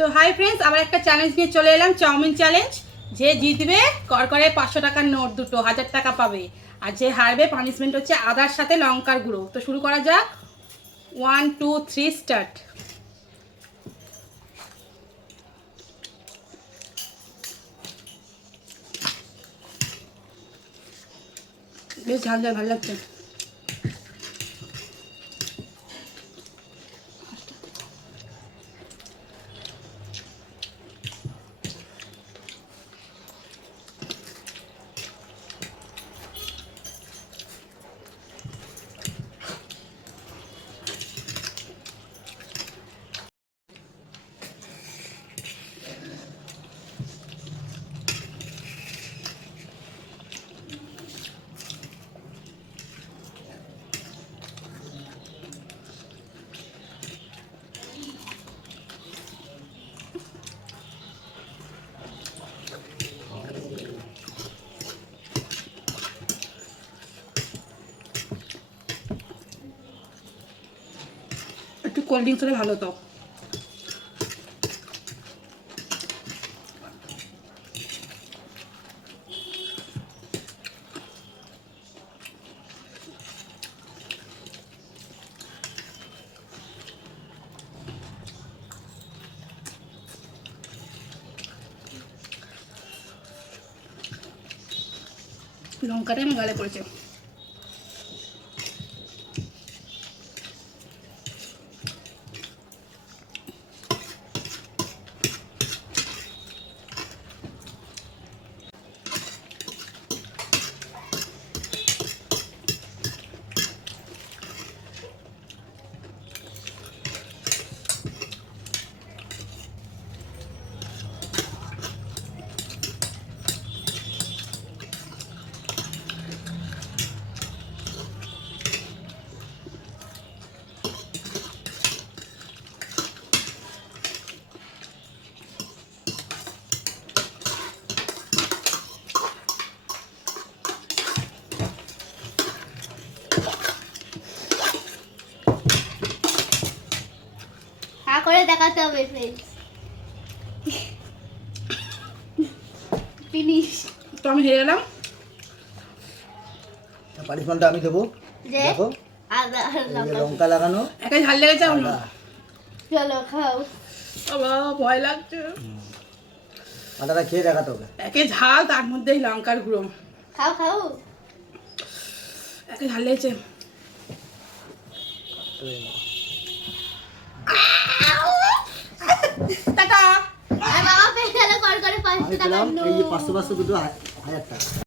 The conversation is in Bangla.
তো হাই ফ্রেন্ডস, আবার একটা চ্যালেঞ্জ নিয়ে চলে এলাম, চাউমিন চ্যালেঞ্জ। যে জিতবে করে 500 টাকার নোট দুটো 1000 টাকা পাবে, আর যে হারবে পানিশমেন্ট হচ্ছে আদার সাথে লঙ্কার গুঁড়ো। তো শুরু করা যাক। 1 2 3 স্টার্ট। বেশ ঝাল ঝাল ভালো লাগছে। একটু কোল্ড ড্রিঙ্কস হলে ভালো। তো লঙ্কাটা আমি গালে পড়েছে। করে দেখাতে হবে ফ্রেন্ডস। ফিনিশ। তো আমি হেরে গেলাম। পানিশমেন্টটা আমি দেবো। দেখো, আদা লঙ্কা লাগানো, একাই ঝাল লেগেছে আমার। চলো খাও। বাবা ভয় লাগছে। আদাটা খেয়ে দেখাতে হবে। একে ঝাল, তার মধ্যে লঙ্কার গুঁড়ো। খাও খাও। একে ঝাল লেগেছে। টাটা। আর বাবা পেয়ে গেল করে 500 আমি টাকা পেলাম নোট। এই 500 দুটো 1000 টাকা।